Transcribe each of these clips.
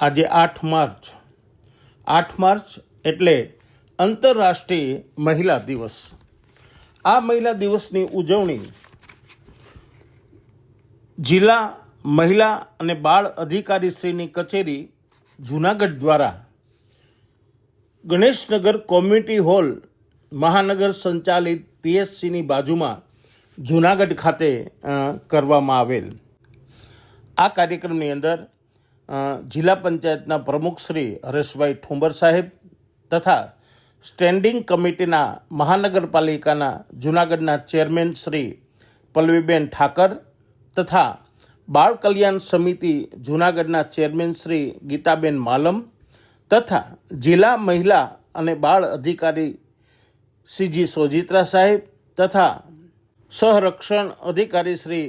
આજે 8 માર્ચ એટલે આંતરરાષ્ટ્રીય મહિલા દિવસ. આ મહિલા દિવસની ઉજવણી જિલ્લા મહિલા અને બાળ અધિકારીશ્રીની કચેરી જૂનાગઢ દ્વારા ગણેશનગર કોમ્યુનિટી હોલ મહાનગર સંચાલિત PSCની બાજુમાં જૂનાગઢ ખાતે કરવામાં આવેલ. આ કાર્યક્રમની અંદર જિલ્લા પંચાયતના પ્રમુખ શ્રી હરેશભાઈ ઠુંબર સાહેબ તથા સ્ટેન્ડિંગ કમિટીના મહાનગરપાલિકાના જૂનાગઢના ચેરમેન શ્રી પલ્લવીબેન ઠાકર તથા બાળ કલ્યાણ સમિતિ જૂનાગઢના ચેરમેન શ્રી ગીતાબેન માલમ તથા જિલ્લા મહિલા અને બાળ અધિકારી CG સોજિત્રા સાહેબ તથા સહરક્ષણ અધિકારી શ્રી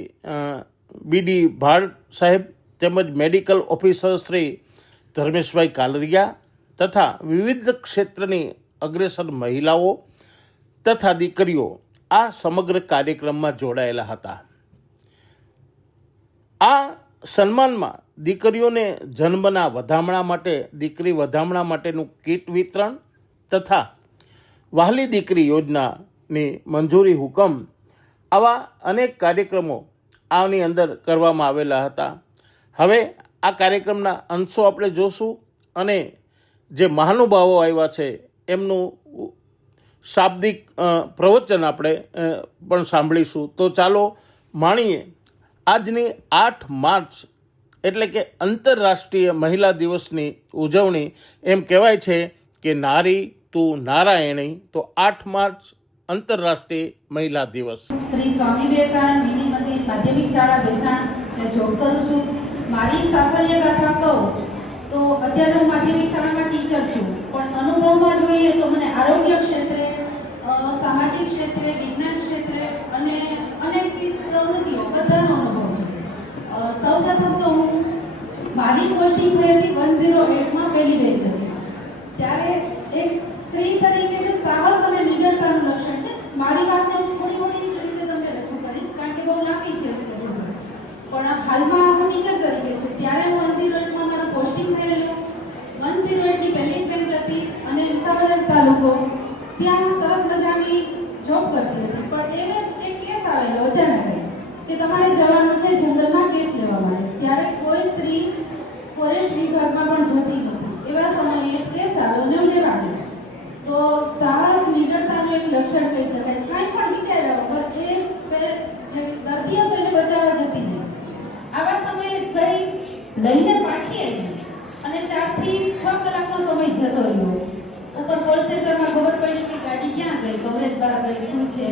BD ભાડ સાહેબ તેમજ મેડિકલ ઓફિસર શ્રી ધર્મેશભાઈ કાલરિયા તથા વિવિધ ક્ષેત્રની અગ્રેસર મહિલાઓ તથા દીકરીઓ આ સમગ્ર કાર્યક્રમમાં જોડાયેલા હતા. આ સન્માનમાં દીકરીઓને જન્મના વધામણા માટે દીકરી વધામણા માટેનું કીટ વિતરણ તથા વહાલી દીકરી યોજનાની મંજૂરી હુકમ આવા અનેક કાર્યક્રમો આની અંદર કરવામાં આવેલા હતા. હવે આ કાર્યક્રમના અંશો આપણે જોશું અને જે મહાનુભાવો આવ્યા છે એમનું શાબ્દિક પ્રવચન આપણે પણ સાંભળીશું. તો ચાલો માણીએ આજની 8 માર્ચ એટલે કે આંતરરાષ્ટ્રીય મહિલા દિવસની ઉજવણી. એમ કહેવાય છે કે નારી તું નારાયણી. તો 8 માર્ચ આંતરરાષ્ટ્રીય મહિલા દિવસ. શ્રી સ્વામી વિવેકાનંદ વિનિ મંદિર માધ્યમિક શાળા ભેસાણ જોબ કરું છું. મારી સાફલ્ય ગાથા કહું તો અત્યારે હું માધ્યમિક શાળામાં ટીચર છું, પણ અનુભવમાં જોઈએ તો મને આરોગ્ય ક્ષેત્રે, સામાજિક ક્ષેત્રે, વિજ્ઞાન ક્ષેત્રે અને અનેક પ્રવૃત્તિઓ બધાનો અનુભવ છે. સૌપ્રથમ તો હું મારી પોસ્ટિંગ થઈ હતી 108માં પહેલી બેચ હતી. ત્યારે એક સ્ત્રી તરીકે સાહસ અને નિડરતાનું લક્ષણ છે. મારી વાતને હું થોડી રીતે તમને રજૂ કરીશ કારણ કે બહુ લાંબી છે, પણ હાલમાં હું ટીચર તરીકે છું. ત્યારે હું 108માં મારું પોસ્ટિંગ થયેલું. 108ની પહેલી બેન્ચ હતી અને વિસાવદર તાલુકો ત્યાં સરસ મજાની જોબ કરતી હતી. પણ એવો જ એક કેસ આવેલો અચાનક કે તમારે જવાનું છે જંગલમાં કેસ લેવા માટે. ત્યારે કોઈ સ્ત્રી ફોરેસ્ટ વિભાગમાં પણ જતી નહોતી. એવા સમયે કેસ આવ્યો અને લેવા ગઈ. તો સાહસ નિડરતાનું એક લક્ષણ કહી શકાય. કાંઈ પણ વિચાર્યા વગર એ જે દર્દી હતો એને બચાવવા જતી નહીં. આવા સમયે ગઈ, લઈને પાછી આવી અને 4 થી 6 કલાકનો સમય જતો રહ્યો. ઉપર કોલ સેન્ટરમાં ખબર પડી કે ગાડી ક્યાં ગઈ, કવરેજ બહાર ગઈ, શું છે.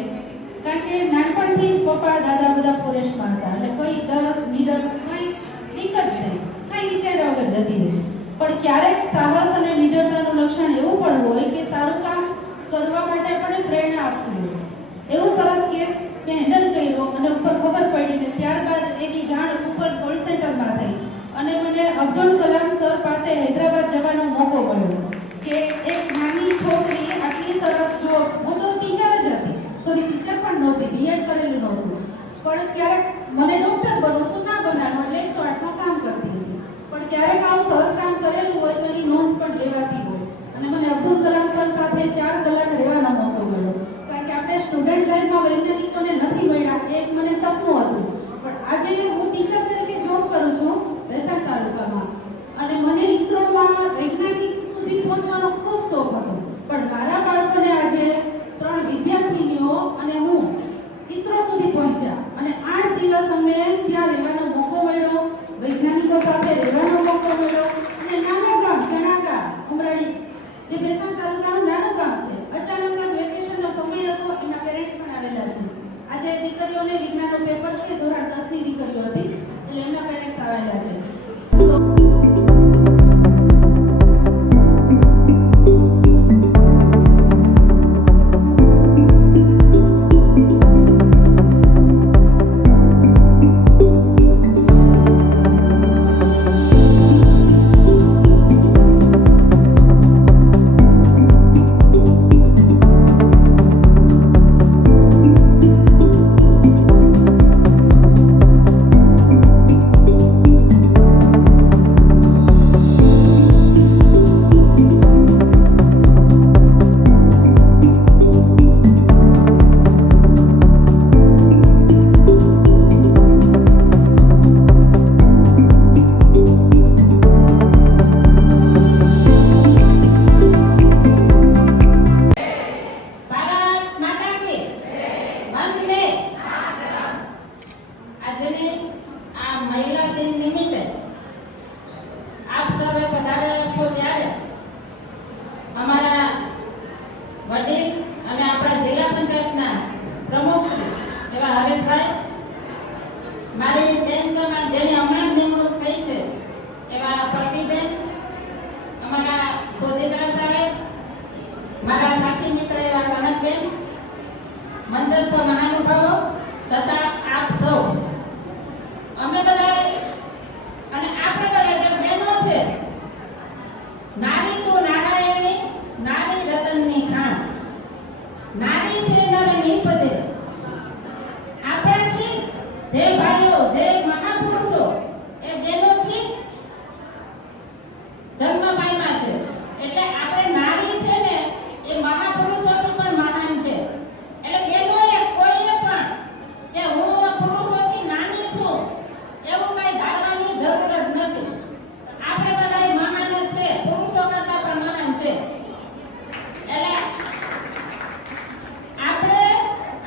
કારણ કે નાનપણથી જ પપ્પા દાદા બધા ફોરેસ્ટમાં હતા એટલે કોઈ ડર નિડર કંઈ બીક જ નહીં, કંઈ વિચાર્યા વગર જતી રહી. પણ ક્યારેક સાહસ અને નિડરતાનું લક્ષણ એવું પણ હોય કે સારું કામ કરવા માટે પણ પ્રેરણા આપતું હોય. એવો સરસ કેસ મેં હેન્ડલ કર્યો અને ઉપર ખબર પડી ને ત્યારબાદ એની જાણ ઉપર કોલ સેન્ટરમાં થઈ અને મને અબ્દુલ કલામ સર પાસે હૈદરાબાદ જવાનો મોકો મળ્યો કે એક નાની છોકરી આટલી સરસ જોબ. હું તો ટીચર જ હતી, ટીચર પણ નહોતી, B.Ed કરેલું નહોતું, પણ ક્યારેક મને ડૉક્ટર બનવું તો ના બનાવવું એટલે 108માં કામ કરતી હતી. પણ ક્યારેક આવું સરસ કામ કરેલું હોય તો એની નોંધ પણ લેવાતી હોય અને મને અબ્દુલ કલામ સર સાથે 4 કલાક રહેવાનો મોકો મળ્યો. કારણ કે આપણે સ્ટુડન્ટ લાઈફમાં વૈજ્ઞાનિકોને નથી મળ્યા, એક મને સપનું હતું. પણ આજે હું ટીચર તરીકે જોબ કરું છું ભેસાણ તાલુકામાં અને મને ઈસરોમાં વૈજ્ઞાનિક સુધી પહોંચવાનો ખૂબ શોખ હતો. પણ મારા બાળકોને આજે 3 વિદ્યાર્થીનીઓ અને હું ઈસરો સુધી પહોંચ્યા અને 8 દિવસ અમને ત્યાં રહેવાનો મોકો મળ્યો, વૈજ્ઞાનિકો સાથે રહેવાનો મોકો મળ્યો. અને નાનું ગામ ચણાકા ઉમરાળી જે ભેસાણ તાલુકાનું નાનું ગામ છે, અચાનક જ વેકેશનનો સમય હતો, એના પેરેન્ટ્સ પણ આવેલા છે. આજે દીકરીઓને વિજ્ઞાનનું પેપર છે, ધોરણ 10ની દીકરીઓ હતી એટલે એમના પેરેન્ટ્સ આવેલા છે. મંચસ્થ મહાનુભાવો તથા આપ સૌ, અમે બધા અને આપણે બધા જે બહેનો છે, નારી તું નારાયણી, નારી રતનની ખાણ, નારી છે નરની પજે. આપણાથી જે ભાઈઓ, જે મહાપુરુષો એ બહેનોથી જન્મ પામ્યા છે, એટલે આપણે નારી છે ને એ મહાપુરુષોથી પણ મહાન છે. એટલે બહેનોએ કોઈને પણ કે હું પુરુષોથી નાની છું એવું કઈ ધારવાની જરૂર જ નથી. આપણે બધા મહાન જ છે, પુરુષો કરતા પણ મહાન છે. એટલે આપણે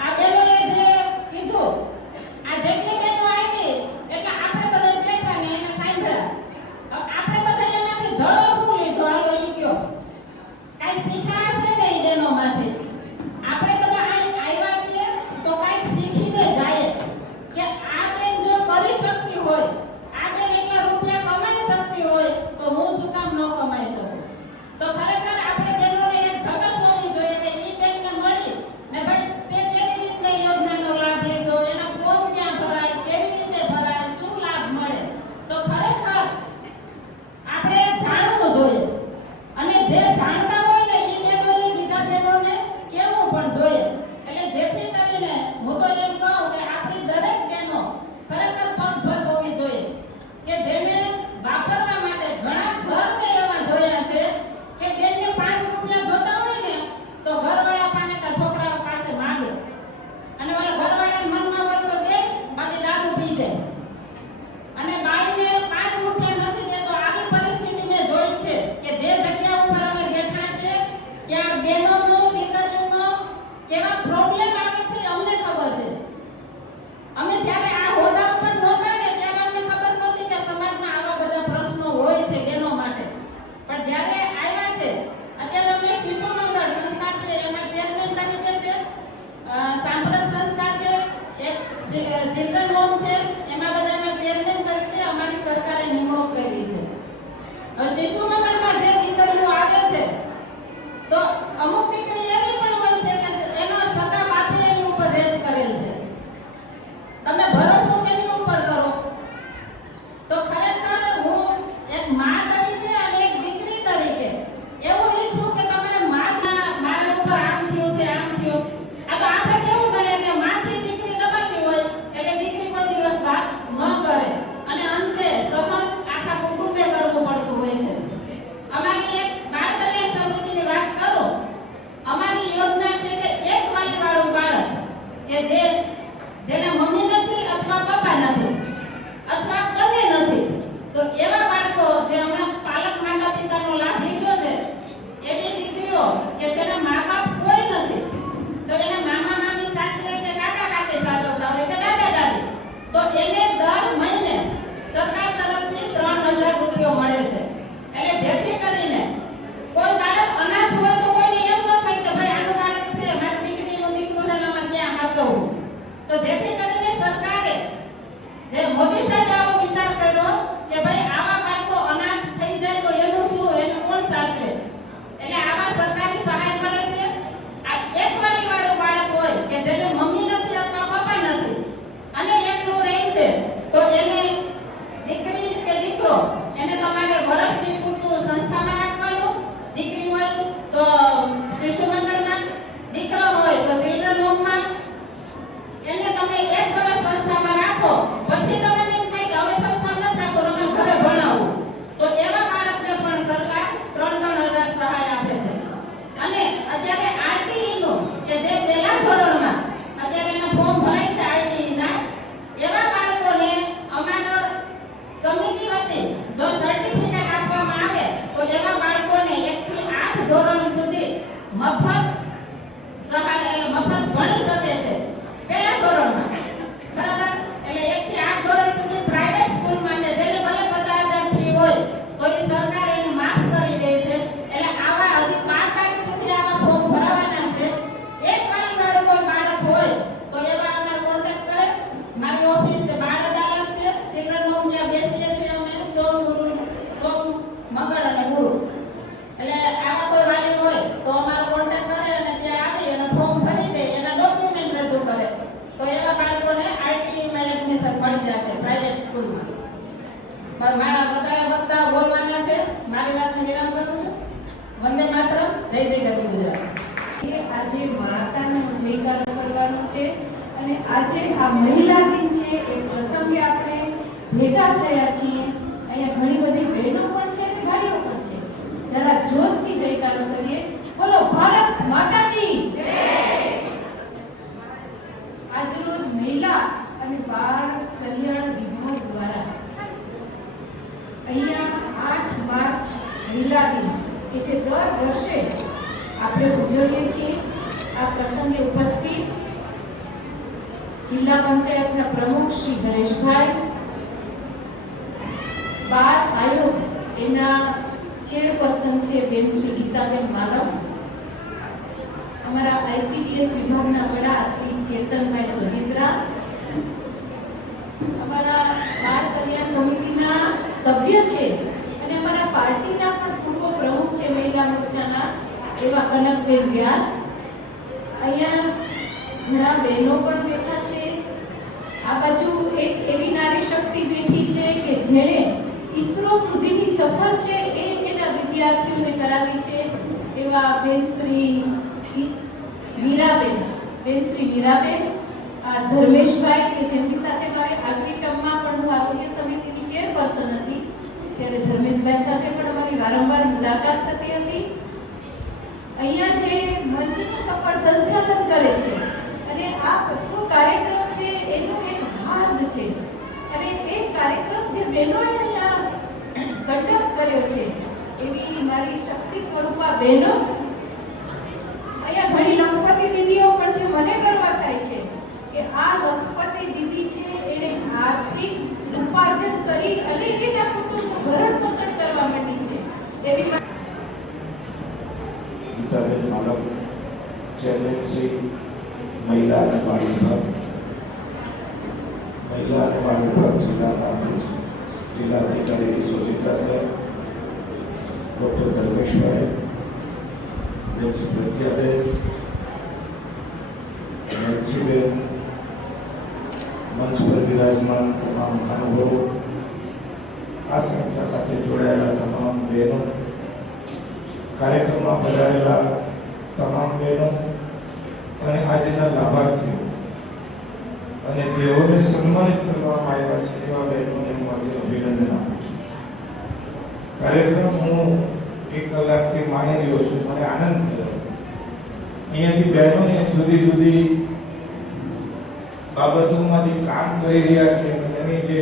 આ બહેનોએ જે કીધું, આ જેટલી બહેનો આવી એટલે આપણે બધા બેઠા ને એને સાંભળ્યા. આપણે બધા એમાંથી ધડો શું લીધો, હાલો ઈ કયો, કાંઈ શીખ્યા હશે ને એ બહેનોમાંથી. આપણે બધા અહીં આવ્યા છીએ તો કાંઈક શીખીને જાય કે આ બેન જો કરી શકતી હોય, આ બેન એટલા રૂપિયા કમાઈ શકતી હોય તો હું શું કામ ન કમાઈ શકું. તો ખરેખર આપણે બહેનોને એક ધગશ હોવી જોઈએ કે ઈ બેનને મળી ને ભાઈ તે કેવી રીતે યોજનાનો લાભ લીધો, એના ફોર્મ ક્યાં ભરાય, કેવી રીતે ભરાય, શું લાભ મળે. તો ખરેખર આપણે જાણવું જોઈએ અને જે જાણતા હોય ને એ બહેનોએ બીજા બહેનોને કહેવું પણ જોઈએ. એટલે જેથી કરીને હું તો એમ કહું કે આપણી દરેક બહેનો ખરેખર પગભર હોવી જોઈએ કે જેને વાપરવા માટે ઘણા ઘર મેં એવા જોયા છે કે બેનને 5 રૂપિયા જોતા હોય ને તો ઘરવાળા પાસે કે છોકરા પાસે માંગે અને ઓલા ઘરવાળાના મનમાં હોય તો દે, બાકી દારૂ પી જાય. અને બાઈને 5 રૂપિયા નથી દેતો. આવી પરિસ્થિતિ મેં જોઈ છે કે જે જગ્યા ઉપર અમે બેઠા છે ત્યાં બહેનોનો, દીકરીઓનો કેવા પ્રોબ્લેમ આવે છે અમને ખબર છે. અમે જ્યારે આ હોદ્દા ઉપર નહોતા ને ત્યારે અમને ખબર નહોતી કે સમાજમાં આવા બધા પ્રશ્નો હોય છે બહેનો માટે. પણ જ્યારે આવ્યા છે, અત્યારે અમે શિશુ મંડળ સંસ્થા છે એમાં ચેરમેન તરીકે છે, સાંપ્રત સંસ્થા છે, એક ચિલ્ડ્રન હોમ છે, એમાં બધામાં ચેરમેન તરીકે અમારી સરકારે નિમણૂક કરી છે. હવે શિશુ મંડળમાં જે દીકરીઓ આવે છે તો અમુક દીકરી એવી પણ હોય છે કે એના સગા બાપે એની ઉપર રેપ કરેલ છે. તમે ભરોસો કેની ઉપર કરો? તો ખરેખર હું એક મા તરીકે અને એક દીકરી તરીકે એવું ઈચ્છું કે તમારે મારા ઉપર આમ થયું છે, આમ થયું. આ તો આપણે કેવું ગણે કે માથી દીકરી દબાતી હોય એટલે દીકરી કોઈ દિવસ વાત ન કરે અને અંતે સહન આખા કુટુંબે કરવું પડતું હોય છે. અમારી એક બાળ કલ્યાણ સમિતિની વાત કરું, અમારી યોજના છે કે એક વાલીવાળું બાળક કે જેના મમ્મી નથી અથવા પપ્પા નથી અથવા બંને નથી, તો એવા બાળકો જે હમણાં છે અને આજે આ મહિલા દિન છે એ પ્રસંગે આપણે ભેગા થયા છીએ. અહીંયા ઘણી બધી બહેનો પણ છે અને ભાઈઓ પણ છે. જરા જોશથી જયકારો કરીએ. બોલો ભારત માતા કી જય. આજરોજ મહિલા અને બાળ કલ્યાણ વિભાગ દ્વારા અહીંયા 8 માર્ચ મહિલા દિન કે જે દર વર્ષે આપણે ઉજવીએ છીએ. આ પ્રસંગે ઉપસ્થિત જિલ્લા પંચાયતના પ્રમુખ શ્રી હરેશભાઈ, બાળ આયોગ એના ચેરપર્સન છે બેન શ્રી ગીતાબેન માલવ, અમારા આઈસીડીએસ વિભાગના વડા શ્રી ચેતનભાઈ સોજિત્રા, અમારા બાળ કલ્યાણ સમિતિના સભ્ય છે અને અમારા પાર્ટીના પણ પૂર્વ પ્રમુખ છે મહિલા મોરચાના એવા કનકબેન વ્યાસ. અહીંયા ઘણા બહેનો પણ બેઠા છે. આ બાજુ એક એવી નારી શક્તિ બેઠી છે કે જેણે ઈસરો સુધીની સફર છે એ એના વિદ્યાર્થીઓને કરાવી છે એવા બેન શ્રી મીરાબેન, આ ધર્મેશભાઈ કે જેમની સાથે મારે આગલી ટર્મમાં પણ હું આરોગ્ય સમિતિની ચેરપર્સન હતી ત્યારે ધર્મેશભાઈ સાથે પણ અમારી વારંવાર મુલાકાત થતી હતી. અહીંયા જે મંચનું સફળ સંચાલન કરે છે અને આ બધો કાર્યક્રમ છે એનો એક ભાગ છે અને એ કાર્યક્રમ જે બહેનોએ અહીંયા કંડક્ટ કર્યો છે એવી મારી શક્તિ સ્વરૂપા બહેનો. અહીંયા ઘણી લખપતિ દીદીઓ પણ છે. મને ગર્વ થાય છે કે આ લખપતિ દીદી છે એને આર્થિક ઉપાર્જન કરી અને એના કુટુંબનું ભરણ પોષણ કરવા માંડી છે. એવી ગીતાબેન માલવ, ચેરમેન શ્રી મહિલા અને બાળ વિભાગ, મહિલા અને બાળ વિભાગ જિલ્લા અધિકારી સોજિત્રા સાહેબ, ડૉક્ટર ધર્મેશભાઈ, બેન શ્રી પ્રજ્ઞાબેન, નેન્સીબેન, મંચ પર બિરાજમાન તમામ મહાનુભાવો, આ સંસ્થા સાથે જોડાયેલા તમામ બહેનો, કાર્યક્રમમાં પધારેલા તમામ બહેનો અને આજના લાભાર્થીઓ અને જેઓને સન્માનિત કરવામાં આવ્યા છે એવા બહેનોને હું આજે અભિનંદન આપું છું. કાર્યક્રમ હું 1 કલાકથી માણી રહ્યો છું. મને આનંદ થયો. અહીંયાથી બહેનોએ જુદી જુદી બાબતોમાં જે કામ કરી રહ્યા છે એની જે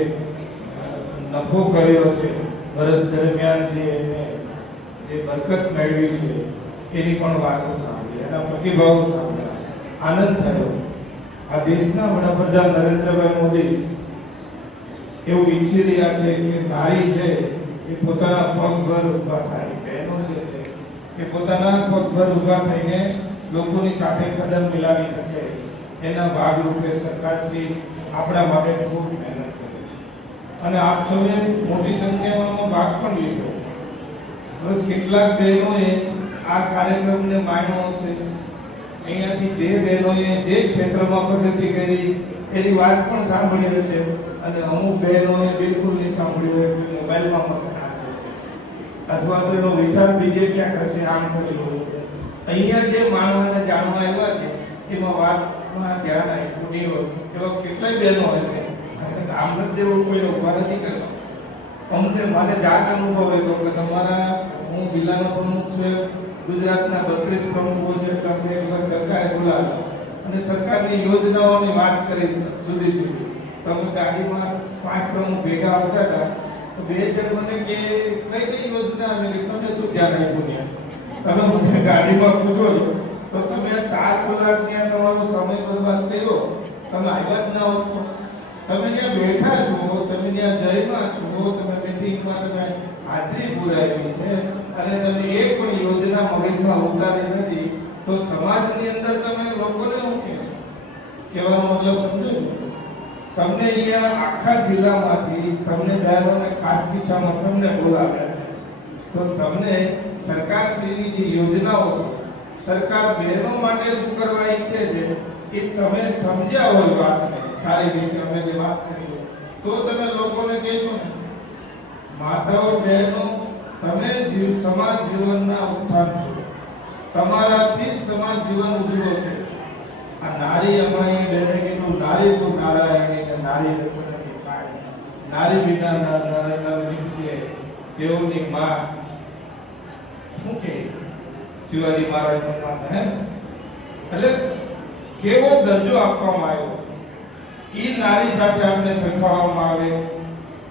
નફો કર્યો છે વર્ષ દરમિયાન જે એમને જે બરકત મેળવી છે એની પણ વાતો સાંભળી, એના પ્રતિભાવો સાંભળ્યા, આનંદ થયો. આ દેશના વડાપ્રધાન નરેન્દ્રભાઈ મોદી એવું ઈચ્છી રહ્યા છે કે નારી છે એ પોતાના પગભર ઊભા થાય, બહેનો જે છે એ પોતાના પગભર ઊભા થઈને લોકોની સાથે કદમ મિલાવી શકે. એના ભાગરૂપે સરકારશ્રી આપણા માટે ખૂબ મહેનત કરે છે અને આપ સૌએ મોટી સંખ્યામાં ભાગ પણ લીધો. હવે કેટલાક બહેનોએ આ કાર્યક્રમને માણ્યો હશે. અહીંયાથી જે બહેનોએ જે ક્ષેત્રમાં પ્રગતિ કરી એની વાત પણ સાંભળી હશે અને અમુક બહેનોએ બિલકુલ નહીં સાંભળ્યું હોય કે મોબાઈલમાં મત હશે અથવા તો એનો વિચાર બીજે ક્યાંક હશે, આમ કરેલું હોય. અહીંયા જે માણવાને જાણવા આવ્યા છે એમાં વાતમાં ધ્યાન આપ્યું નહીં હોય એવા કેટલાય બહેનો હશે. આમ નથી દેવું, કોઈને ઉભા નથી કરવા. અમને મને જાત અનુભવ હતો કે તમારા, હું જિલ્લાનો પ્રમુખ છું, ગુજરાતના 32 પ્રમુખો છે, તમને એકવાર સરકારે બોલાવ્યો અને સરકારની યોજનાઓની વાત કરી જુદી જુદી. તમે ગાડીમાં 5 પ્રમુખ ભેગા આવતા હતા તો 2 જણ મને કે કઈ યોજના આવેલી, તમે શું ધ્યાન આપ્યું ને? તમે મને ગાડીમાં પૂછો છો તો તમે 4 કલાક ત્યાં તમારો સમય બરબાદ કર્યો, તમે આવ્યા જ ના હોત તો. તમે ત્યાં બેઠા છો, તમે ત્યાં જઈમાં છો, તમે મીટિંગમાં તમે હાજરી પુરાવી છે અને તમે એક પણ યોજના મગજમાં ઉતારી નથી તો સમાજની અંદર તમે લોકોને શું કહેશો? કહેવાનો મતલબ સમજો છો? તમને અહીંયા આખા જિલ્લામાંથી તમને બહેનોને ખાસ દિશામાં તમને બોલાવ્યા છે તો તમને સરકારશ્રીની જે યોજનાઓ છે, સરકાર બહેનો માટે શું કરવા ઈચ્છે છે એ તમે સમજ્યા હોય વાતને સારી રીતે, અમે જે વાત કરી તો તમે લોકોને કહેશો ને. માતાઓ, બહેનો, તમે સમાજ જીવનના ઉત્થાન છો, તમારાથી સમાજ જીવન ઉજળો છે. આ નારી હમણાં બેને કીધું નારી તું નારાયણી નારી રત્નની પાણી નારી વિના નર નીપજે જેઓની માં શું કે શિવાજી મહારાજની માતા હે ને એટલે કેવો દરજ્જો આપવામાં આવ્યો છે એ નારી સાથે આપણે સરખાવવામાં આવે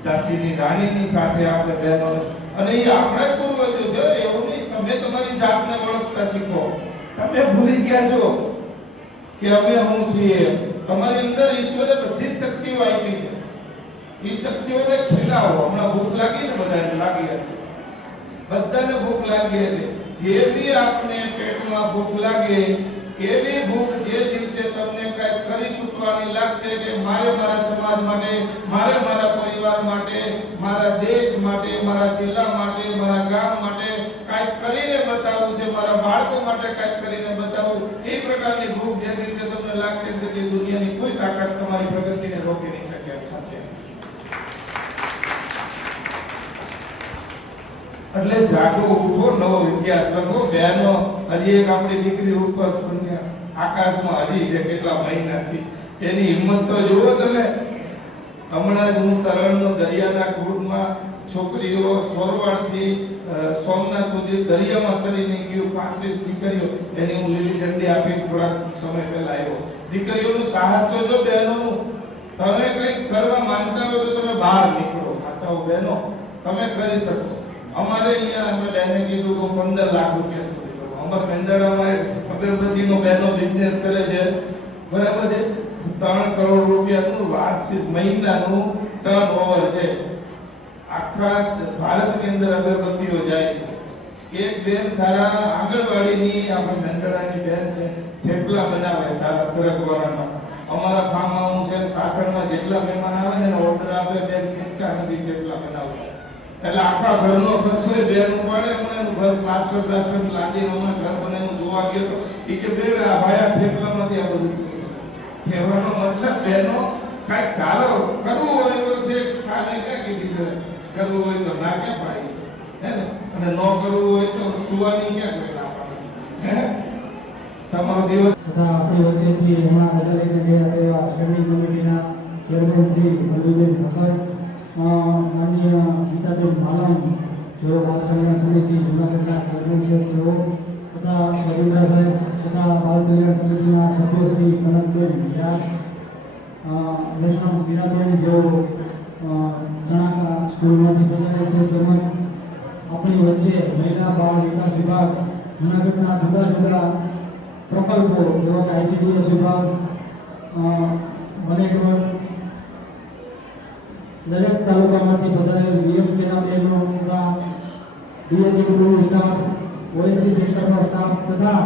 ઝાંસીની રાણીની સાથે આપણે બહેનોને અને એ આપણા પૂર્વજો છે એવું નહીં તમે તમારી જાતને ઓળખતા શીખો તમે ભૂલી ગયા છો કે અમે હું છીએ તમારી અંદર ઈશ્વરે બધી શક્તિઓ આપી છે એ શક્તિઓને ખીલાવો હમણાં ભૂખ લાગી ને બધાને લાગી હશે બધાને ભૂખ લાગી હશે જે બી આપને પેટમાં ભૂખ લાગે એવી ભૂખ જે દિવસે તમને કઈ કરી છૂટવાની લાગશે કે મારે મારા સમાજ માટે મારે મારા પરિવાર માટે મારા દેશ માટે મારા જિલ્લા માટે મારા ગામ માટે કાંઈક કરીને બતાવવું છે મારા બાળકો માટે કાંઈક કરીને બતાવવું એ પ્રકારની ભૂખ જે દિવસે તમને લાગશે તેથી દુનિયાની કોઈ તાકાત તમારી પ્રગતિને રોકી નહીં શકે એમ થશે એટલે જાગો ઉઠો નવો ઇતિહાસ લખો બહેનો હજી એક આપણી દીકરી ઉપર શૂન્ય આકાશમાં હજી છે કેટલા મહિનાથી એની હિંમત તો જુઓ તમે હમણાં હું તરણનો દરિયાના કુંડમાં છોકરીઓ સોરવાડથી સોમનાથ સુધી દરિયામાં તરીને ગયું 35 દીકરીઓ એની હું લીલી ઝંડી આપીને થોડાક સમય પહેલા આવ્યો દીકરીઓનું સાહસ તો જો બહેનોનું તમે કંઈક કરવા માંગતા હો તો તમે બહાર નીકળો માતાઓ બહેનો તમે કરી શકો અમારે અહીંયા અમે બેને કીધું કે 15 લાખ રૂપિયા સુધી તો અમાર મેંદડામાં અગરબત્તીનો બહેનો બિઝનેસ કરે છે બરાબર છે 3 કરોડ રૂપિયાનું વાર્ષિક મહિનાનું ટર્નઓવર છે આખા ભારતની અંદર અગરબત્તીઓ જાય છે એક બેન સારા આંગણવાડીની આપણી મેંદડાની બેન છે થેપલા બનાવે સારા સરગવાના અમારા ફાર્મ હાઉસ છે સાસણમાં જેટલા મહેમાન આવે ને એને ઓર્ડર આપે બેન પૂછતા નથી થેપલા બનાવવા એટલે આખા ઘરનો ખર્ચો બેન ઉપાડે મને એનું ઘર પ્લાસ્ટર લાદીને હમણાં ઘર બનેનું જોવા ગયો તો એ કે બે આ ભાયા થેપલામાંથી આ બધું કહેવાનો મતલબ બહેનો કાંઈક ધારો કરવું હોય તો છે કાલે ક્યાં કીધી છે કરવું હોય તો ના ક્યાં પાડી હે ને અને ન કરવું હોય તો સુવાની ક્યાં કોઈ ના પાડી હે તમારો દિવસ તથા આપણી વચ્ચેથી હમણાં રજા લઈને ગયા તેવા સ્ટેન્ડિંગ કમિટીના ચેરમેન શ્રી મધુબેન ઠક્કર માનનીય ગીતાબેન માલમ જેઓ બાળ કલ્યાણ સમિતિ જૂનાગઢના ચેરમેન છે તેઓ તથા રવિન્દ્ર સાહેબ તથા બાળ કલ્યાણ સમિતિના સભ્ય શ્રી કનકબેન વ્યાસ લેશનામ મીરાબેન જેઓ ચણાકા સ્કૂલમાંથી પધાર્યા છે તેમજ આપણી વચ્ચે મહિલા બાળ વિકાસ વિભાગ જૂનાગઢના જુદા જુદા પ્રકલ્પો જેવા કે ICDS વિભાગ મનેકવર દરેક તાલુકામાંથી પધારેલ BMKના બહેનો તથા DHEW સ્ટાફ OSC સેક્ટરનો સ્ટાફ તથા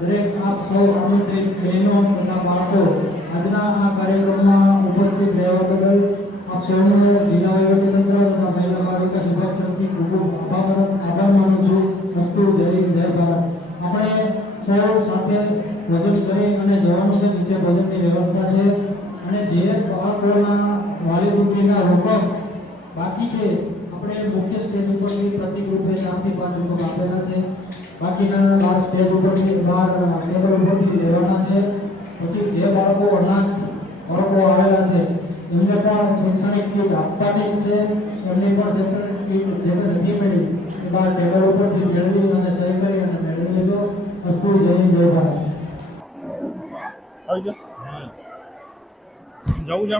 દરેક આપ સૌ આમંત્રિત બહેનો તથા બાળકો આજના આ કાર્યક્રમમાં ઉપસ્થિત રહેવા બદલ આપ સૌનો જિલ્લા વહીવટીતંત્ર તથા મહિલા બાળ વિકાસ વિભાગ તરફથી ખૂબ આભાર માનું છું. અસ્તુ જય હિન્દ જય ભારત. આપણે સૌ સાથે ભોજન કરી અને જવાનું છે નીચે ભોજનની વ્યવસ્થા છે અને જે બાળકોના વાલી દીકરીના રોકડ બાકી છે આપણે મુખ્ય સ્ટેજ ઉપરથી પ્રતિક રૂપે 4 થી 5 રૂપિયા આપેલા છે બાકીના બહાર સ્ટેજ ઉપરથી બહાર ટેબલ ઉપરથી લેવાના છે. પછી જે બાળકો અનાજ બાળકો આવેલા છે એમને પણ શૈક્ષણિક કીટ આપવાની છે એમની પણ શૈક્ષણિક કીટ જેને નથી મળી એ બહાર ટેબલ ઉપરથી મેળવી અને સહી કરી અને મેળવી લેજો. અસ્તુ જય હિન્દ જય ભારત. આવી જાઓ જવું છે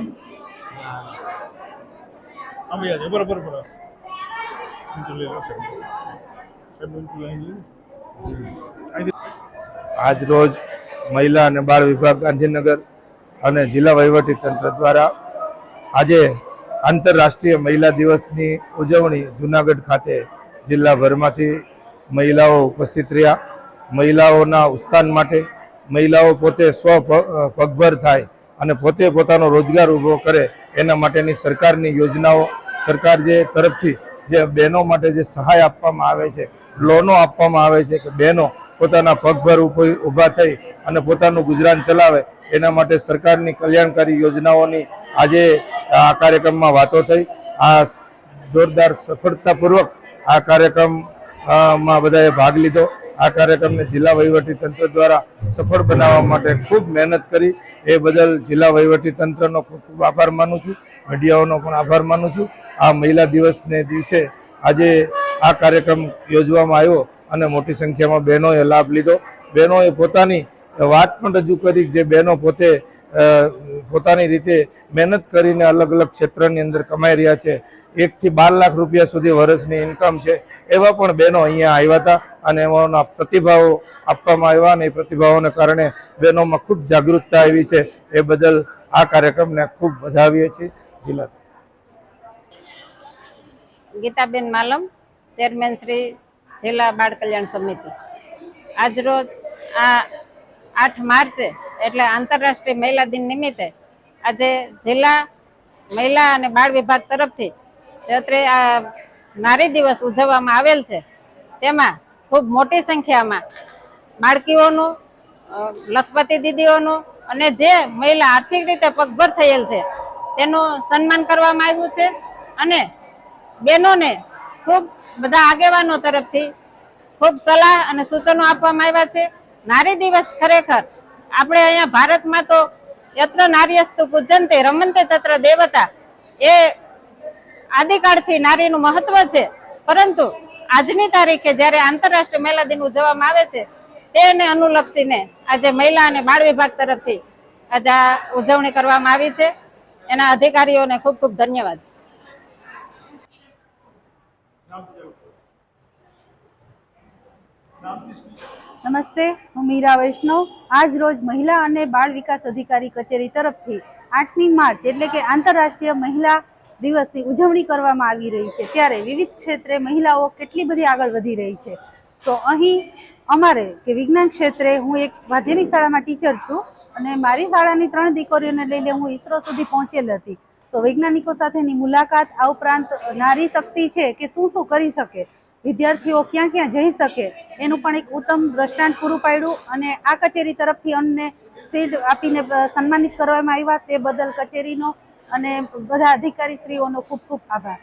આમ યાદ બરાબર આજ રોજ મહિલા અને બાળ વિભાગ ગાંધીનગર અને જિલ્લા વહીવટી તંત્ર દ્વારા આજે આંતરરાષ્ટ્રીય મહિલા દિવસની ઉજવણી જૂનાગઢ ખાતે જિલ્લાભરમાંથી મહિલાઓ ઉપસ્થિત રહ્યા. મહિલાઓના ઉત્થાન માટે મહિલાઓ પોતે પગભર થાય અને પોતે પોતાનો રોજગાર ઊભો કરે એના માટેની સરકારની યોજનાઓ સરકાર જે તરફથી જે બહેનો માટે જે સહાય આપવામાં આવે છે લોનો આપવામાં આવે છે કે બહેનો પોતાના પગભર ઊભા થઈ અને પોતાનું ગુજરાન ચલાવે એના માટે સરકારની કલ્યાણકારી યોજનાઓની આજે આ કાર્યક્રમમાં વાતો થઈ. આ જોરદાર સફળતાપૂર્વક આ કાર્યક્રમમાં બધાએ ભાગ લીધો આ કાર્યક્રમને જિલ્લા વહીવટી તંત્ર દ્વારા સફળ બનાવવા માટે ખૂબ મહેનત કરી એ બદલ જિલ્લા વહીવટી તંત્રનો ખૂબ ખૂબ આભાર માનું છું, મીડિયાઓનો પણ આભાર માનું છું. આ મહિલા દિવસને દિવસે આજે આ કાર્યક્રમ યોજવામાં આવ્યો અને મોટી સંખ્યામાં બહેનોએ લાભ લીધો. બહેનોએ પોતાની વાત પણ રજૂ કરી, જે બહેનો પોતે પોતાની રીતે મહેનત કરીને અલગ અલગ ક્ષેત્રની અંદર કમાઈ રહ્યા છે. 1 થી 12 લાખ રૂપિયા સુધી વર્ષની ઇન્કમ છે. એવા પણ બહેનો અહીંયા આવ્યા હતા અને એમાંના પ્રતિભાવો આપવામાં આવ્યા અને એ પ્રતિભાવોને કારણે બહેનોમાં ખૂબ જાગૃતતા આવી છે. એ બદલ આ કાર્યક્રમને ખૂબ વધાવીએ છીએ. જિલ્લા ગીતાબેન માલમ, ચેરમેન શ્રી જિલ્લા બાળ કલ્યાણ સમિતિ. આજરોજ આ 8 માર્ચે એટલે આંતરરાષ્ટ્રીય મહિલા દિન નિમિત્તે આજે જિલ્લા મહિલા અને બાળ વિભાગ તરફથી આ નારી દિવસ ઉજવવામાં આવેલ છે. તેમાં ખૂબ મોટી સંખ્યામાં બાળકીઓનું, લખપતિ દીદીઓનું અને જે મહિલા આર્થિક રીતે પગભર થયેલ છે તેનું સન્માન કરવામાં આવ્યું છે અને બહેનોને ખૂબ બધા આગેવાનો તરફથી ખૂબ સલાહ અને સૂચનો આપવામાં આવ્યા છે. નારી દિવસ ખરેખર આપણે અહીંયા ભારતમાં તો યત્ર નાર્યસ્તુ પૂજ્યન્તે રમન્તે તત્ર દેવતા, એ આદિકાળથી નારીનું મહત્વ છે. પરંતુ આજની તારીખે જ્યારે આંતરરાષ્ટ્રીય મહિલા દિન ઉજવવામાં આવે છે તેને અનુલક્ષીને આજે મહિલા અને બાળ વિભાગ તરફથી આજે આ ઉજવણી કરવામાં આવી છે. એના અધિકારીઓને ખૂબ ખૂબ ધન્યવાદ. નમસ્તે, હું મીરા વૈષ્ણવ. આજ રોજ મહિલા અને બાળ વિકાસ અધિકારી કચેરી તરફથી 8મી માર્ચ એટલે કે આંતરરાષ્ટ્રીય મહિલા દિવસની ઉજવણી કરવામાં આવી રહી છે. ત્યારે વિવિધ ક્ષેત્રે મહિલાઓ કેટલી બધી આગળ વધી રહી છે. તો અહીં અમારે કે વિજ્ઞાન ક્ષેત્રે હું એક માધ્યમિક શાળામાં ટીચર છું અને મારી શાળાની 3 દીકરીઓને લઈને હું ઈસરો સુધી પહોંચેલ હતી. તો વૈજ્ઞાનિકો સાથેની મુલાકાત, આ ઉપરાંત નારી શક્તિ છે કે શું શું કરી શકે, વિદ્યાર્થીઓ ક્યાં ક્યાં જઈ શકે, એનું પણ એક ઉત્તમ દ્રષ્ટાંત પૂરું પાડ્યું અને આ કચેરી તરફથી અમને સીડ આપીને સન્માનિત કરવામાં આવ્યા. તે બદલ કચેરીનો અને બધા અધિકારીશ્રીઓનો ખૂબ ખૂબ આભાર.